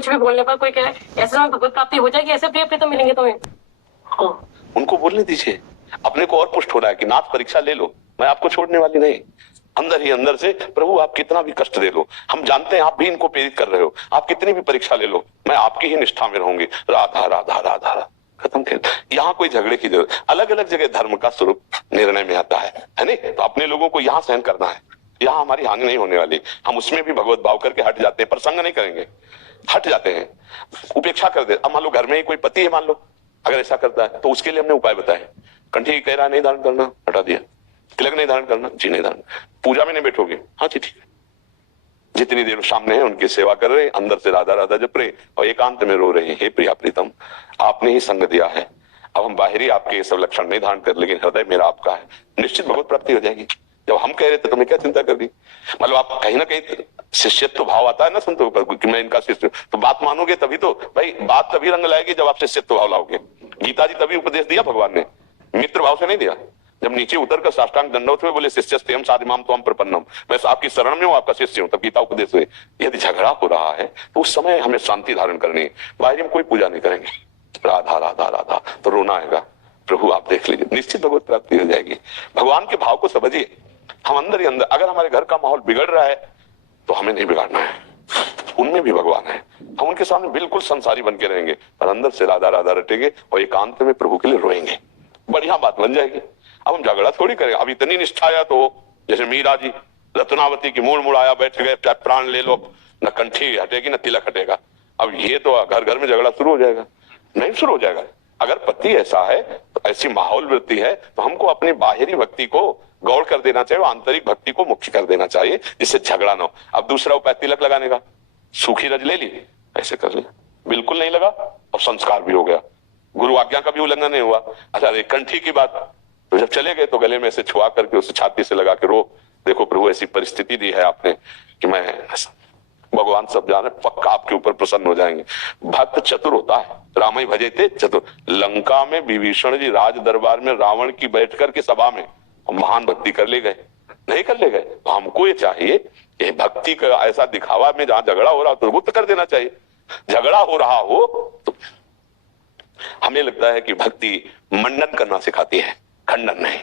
कुछ भी बोलने पर कोई कहे ऐसे समय भगवत प्राप्ति हो जाएगी, ऐसे प्रिय प्रीतम मिलेंगे तुम्हें। हाँ, उनको बोलने दीजिए। अपने को और पुष्ट होना है कि नाथ परीक्षा ले लो, मैं आपको छोड़ने वाली नहीं। अंदर ही अंदर से प्रभु आप कितना भी कष्ट दे लो, हम जानते हैं आप भी इनको प्रेरित कर रहे हो, आप कितनी भी परीक्षा ले लो, मैं आपकी ही निष्ठा में रहूंगी। राधा राधा राधा राधा, खत्म कर। यहाँ कोई झगड़े की जरूरत, अलग अलग जगह धर्म का स्वरूप निर्णय में आता है नहीं? तो अपने लोगों को यहाँ सहन करना है, यहाँ हमारी हानि नहीं होने वाली। हम उसमें भी भगवत भाव करके हट जाते हैं, प्रसंग नहीं करेंगे, हट जाते हैं, उपेक्षा कर दे। अब मान लो घर में ही कोई पति है, मान लो अगर ऐसा करता है तो उसके लिए हमने उपाय बताए। कंठी कह रहा नहीं धारण करना, हटा दिया। तिलक नहीं धारण करना, जी नहीं धारण। पूजा में नहीं बैठोगे, हाँ जी ठीक है। जितनी देर सामने है उनकी सेवा कर रहे, अंदर से राधा राधा जप रहे और एकांत में रो रहे हैं, हे प्रिया प्रीतम आपने ही संग दिया है, अब हम बाहरी आपके ये सब लक्षण नहीं धारण कर, लेकिन हृदय मेरा आपका है, निश्चित भगवत प्राप्ति हो जाएगी। जब हम कह रहे थे तुम्हें क्या चिंता कर दी? मतलब आप कहीं ना कहीं शिष्यत्व भाव आता है ना संतों पर कि मैं इनका शिष्य, तो बात मानोगे तभी तो भाई, बात तभी रंग लाएगी जब आप शिष्यत्व भाव लाओगे। गीता जी तभी उपदेश दिया भगवान ने, मित्र भाव से नहीं दिया। जब नीचे उतर कर साष्टांग दंडवत में बोले शिष्यस्तेयं साधिमाम त्वं प्रपन्नम, मैं आपकी शरण में हूं, आपका शिष्य हूं, तब गीता उपदेश हुए। यदि झगड़ा हो रहा है तो उस समय हमें शांति धारण करनी है, बाहर में कोई पूजा नहीं करेंगे। राधा राधा राधा तो रोना आएगा, प्रभु आप देख लीजिए, निश्चित भगवत प्राप्ति हो जाएगी। भगवान के भाव को समझिए। हम अंदर ही अंदर, अगर हमारे घर का माहौल बिगड़ रहा है तो हमें नहीं बिगाड़ना है, उनमें भी भगवान है, हम उनके सामने बिल्कुल संसारी बन के रहेंगे और अंदर से राधा राधा रटेंगे और एकांत में प्रभु के लिए रोएंगे, बढ़िया बात बन जाएगी। अब हम झगड़ा थोड़ी करें, अब इतनी निष्ठा आया तो जैसे मीरा जी रत्नावती की मूड मुड़ाया बैठ गए, चाहे प्राण ले लो, न कंठी हटेगी न तिलक हटेगा। अब ये तो घर घर में झगड़ा शुरू हो जाएगा, नहीं शुरू हो जाएगा। अगर पति ऐसा है तो ऐसी माहौल वृत्ति है तो हमको अपनी बाहरी भक्ति को गौड़ कर देना चाहिए, आंतरिक भक्ति को मुख्य कर देना चाहिए, जिससे झगड़ा ना हो। अब दूसरा उपाय तिलक लगाने का, सूखी रज ले ली, ऐसे कर लिया, बिल्कुल नहीं लगा और संस्कार भी हो गया, गुरु आज्ञा का भी उल्लंघन नहीं हुआ। अच्छा कंठी की बात, तो जब चले गए तो गले में से छुआ करके उसे छाती से लगा के रो, देखो प्रभु ऐसी परिस्थिति दी है आपने कि मैं, भगवान सब जाने, पक्का आपके ऊपर प्रसन्न हो जाएंगे। भक्त चतुर होता है, राम ही भजे थे चतुर। लंका में विभीषण जी राज दरबार में रावण की बैठ करके सभा में महान भक्ति कर ले गए, नहीं कर ले गए? तो हमको ये चाहिए कि भक्ति का ऐसा दिखावा में जहां झगड़ा हो रहा हो तो गुप्त कर देना चाहिए। झगड़ा हो रहा हो तो हमें लगता है कि भक्ति मंडन करना सिखाती है, खंडन नहीं।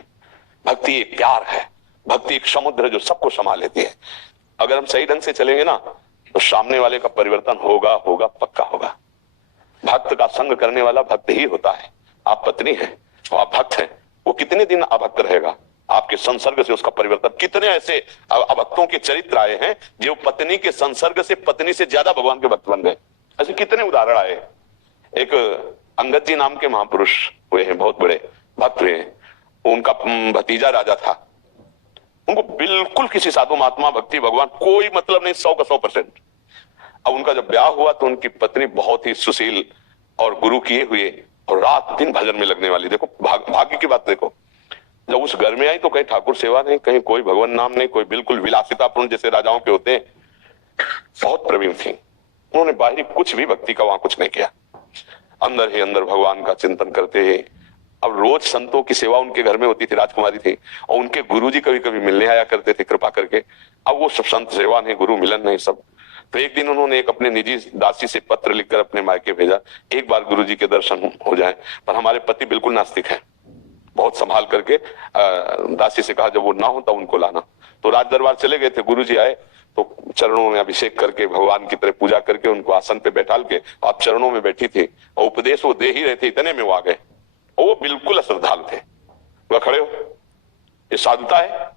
भक्ति एक प्यार है, भक्ति एक समुद्र है जो सबको समा लेती है। अगर हम सही ढंग से चलेंगे ना तो सामने वाले का परिवर्तन होगा होगा, पक्का होगा। भक्त का संग करने वाला भक्त ही होता है। आप पत्नी हैं और आप भक्त हैं, वो कितने दिन अभक्त रहेगा? आपके संसर्ग से उसका परिवर्तन। कितने ऐसे अभक्तों के चरित्र आए हैं जो पत्नी के संसर्ग से पत्नी से ज्यादा भगवान के भक्त बन गए, ऐसे कितने उदाहरण आए। एक अंगद जी नाम के महापुरुष हुए हैं, बहुत बड़े भक्त हुए हैं, उनका भतीजा राजा था, उनको बिल्कुल किसी साधु महात्मा भक्ति भगवान कोई मतलब नहीं, 100 का 100%। अब उनका जब ब्याह हुआ तो उनकी पत्नी बहुत ही सुशील और गुरु किए हुए और रात दिन भजन में लगने वाली। देखो भाग्य की बात देखो, जब उस घर में आई तो कहीं ठाकुर सेवा नहीं, कहीं कोई भगवान नाम नहीं, कोई बिल्कुल विलासितापूर्ण जैसे राजाओं के होते हैं। बहुत प्रवीण थी, उन्होंने बाहरी कुछ भी भक्ति का वहां कुछ नहीं किया, अंदर ही अंदर भगवान का चिंतन करते हैं। अब रोज संतों की सेवा उनके घर में होती थी, राजकुमारी थी, और उनके गुरुजी कभी कभी मिलने आया करते थे कृपा करके। अब वो सब संत सेवा नहीं, गुरु मिलन नहीं सब। तो एक दिन उन्होंने एक अपने निजी दासी से पत्र लिखकर अपने मायके भेजा, एक बार गुरुजी के दर्शन हो जाए। पर हमारे पति बिल्कुल नास्तिक हैं, बहुत संभाल करके दासी से कहा जब वो ना हो तब उनको लाना। तो राज दरबार चले गए थे, गुरुजी आए तो चरणों में अभिषेक करके भगवान की तरह पूजा करके उनको आसन पे बैठाल के आप चरणों में बैठी थी और उपदेश वो दे ही रहे थे, इतने में वो आ गए और वो बिल्कुल अश्रद्धालु थे। वह खड़े हो, ये साधुता है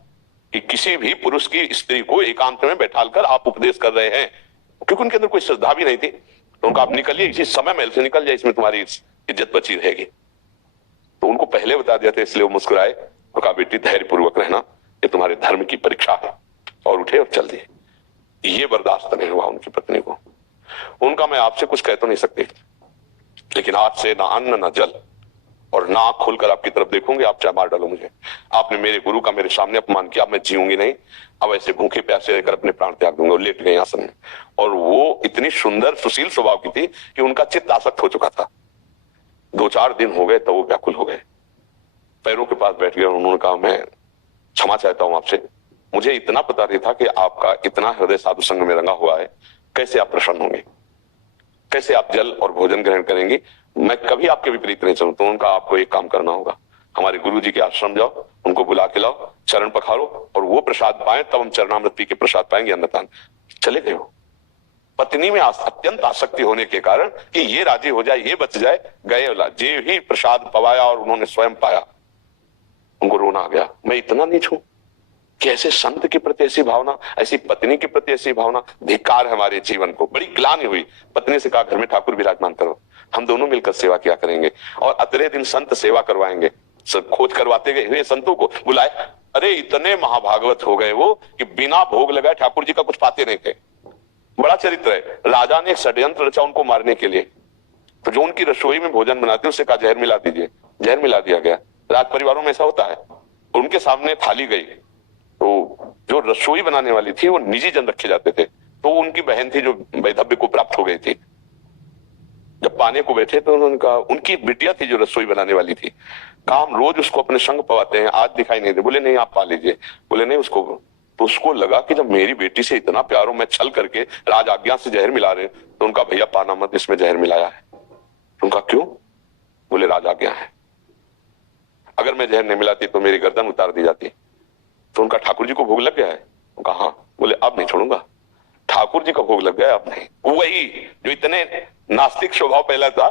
कि किसी भी पुरुष की स्त्री को एकांत में बैठाल कर आप उपदेश कर रहे हैं? क्योंकि उनके अंदर कोई श्रद्धा भी नहीं थी। तो उनका आप निकलिए, इसी समय महल से निकल जाए, इसमें तुम्हारी इज्जत बची रहेगी। तो उनको पहले बता दिया था, इसलिए वो मुस्कुराए और कहा बेटी धैर्य पूर्वक रहना, ये तुम्हारे धर्म की परीक्षा है, और उठे और चल दिए। ये बर्दाश्त नहीं हुआ उनकी पत्नी को। उनका मैं आपसे कुछ कह तो नहीं सकती, लेकिन आज से ना अन्न ना जल और ना आंख खोलकर आपकी तरफ देखूंगी, आप चाहे मार डालो मुझे। आपने मेरे गुरु का मेरे सामने अपमान किया, मैं जीऊंगी नहीं। अब ऐसे भूखे प्यासे रहकर अपने प्राण त्याग दूंगा। लेट गए आसन में, और वो इतनी सुंदर सुशील स्वभाव की थी कि उनका चित्त आसक्त हो चुका था। 2-4 दिन हो गए तो वो व्याकुल हो गए, पैरों के पास बैठ गए। उन्होंने कहा मैं क्षमा चाहता हूं आपसे, मुझे इतना पता नहीं था कि आपका इतना हृदय साधु संग में रंगा हुआ है, कैसे आप प्रसन्न होंगे? कैसे आप जल और भोजन ग्रहण करेंगी? मैं कभी आपके विपरीत नहीं चलूं, तो उनका आपको एक काम करना होगा, हमारे गुरु जी के आश्रम जाओ, उनको बुला के लाओ, चरण पखारो और वो प्रसाद पाए, तब हम चरणामृत पी के प्रसाद पाएंगे, अन्नदान। चले गए हो। पत्नी में अत्यंत आसक्ति होने के कारण कि ये राजी हो जाए, ये बच जाए, गए जे ही प्रसाद पवाया और उन्होंने स्वयं पाया, उनको रोना आ गया। मैं इतना नीच हूं कि ऐसे संत के प्रति ऐसी भावना, ऐसी पत्नी के प्रति ऐसी भावना, धिक्कार है हमारे जीवन को। बड़ी ग्लानि हुई। पत्नी से कहा घर में ठाकुर विराजमान करो, हम दोनों मिलकर सेवा किया करेंगे। और अगले दिन संत सेवा करवाएंगे। सब खोज करवाते गए हुए संतों को बुलाए। अरे इतने महाभागवत हो गए वो कि बिना भोग लगाए ठाकुर जी का कुछ पाते नहीं थे। बड़ा चरित्र है। राजा ने एक षड्यंत्र रचा उनको मारने के लिए, तो जो उनकी रसोई में भोजन बनाते उससे कहा जहर मिला दीजिए, जहर मिला दिया गया। राज परिवारों में ऐसा होता है। उनके सामने थाली गई, तो जो रसोई बनाने वाली थी वो निजी जन रखे जाते थे, तो उनकी बहन थी जो वैधव्य को प्राप्त हो गई थी। जब पाने को बैठे तो उन्होंने कहा, उनकी बिटिया थी जो रसोई बनाने वाली थी, कहा हम रोज उसको अपने संग पवाते हैं, आज दिखाई नहीं दे। बोले नहीं आप पा लीजिए। बोले नहीं उसको। तो उसको लगा कि जब मेरी बेटी से इतना प्यार हो, मैं छल करके राज आज्ञा से जहर मिला रहे, तो उनका भैया पाना मत, इसमें जहर मिलाया है। उनका क्यों? बोले राज आज्ञा है, अगर मैं जहर नहीं मिलाती तो मेरी गर्दन उतार दी जाती। तो उनका ठाकुर जी को भोग लग गया है? उनका हाँ। बोले अब नहीं छोड़ूंगा। ठाकुर जी का भोग लग गया, अब नहीं। वही जो इतने नास्तिक स्वभाव पहला था,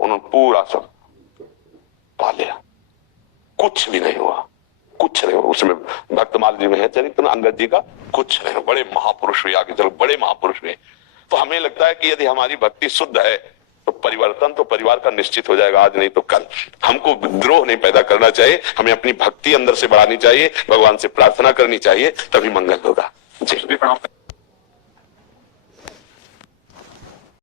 उन्होंने पूरा सब पा लिया, कुछ भी नहीं हुआ, कुछ नहीं हुआ। उसमें भक्तमाल जी में है चरित्र अंगद जी का, कुछ नहीं हुआ। बड़े महापुरुष हुए, आगे चलो बड़े महापुरुष हुए। तो हमें लगता है कि यदि हमारी भक्ति शुद्ध है तो परिवर्तन तो परिवार का निश्चित हो जाएगा, आज नहीं तो कल। हमको द्रोह नहीं पैदा करना चाहिए, हमें अपनी भक्ति अंदर से बढ़ानी चाहिए, भगवान से प्रार्थना करनी चाहिए, तभी मंगल होगा। जी।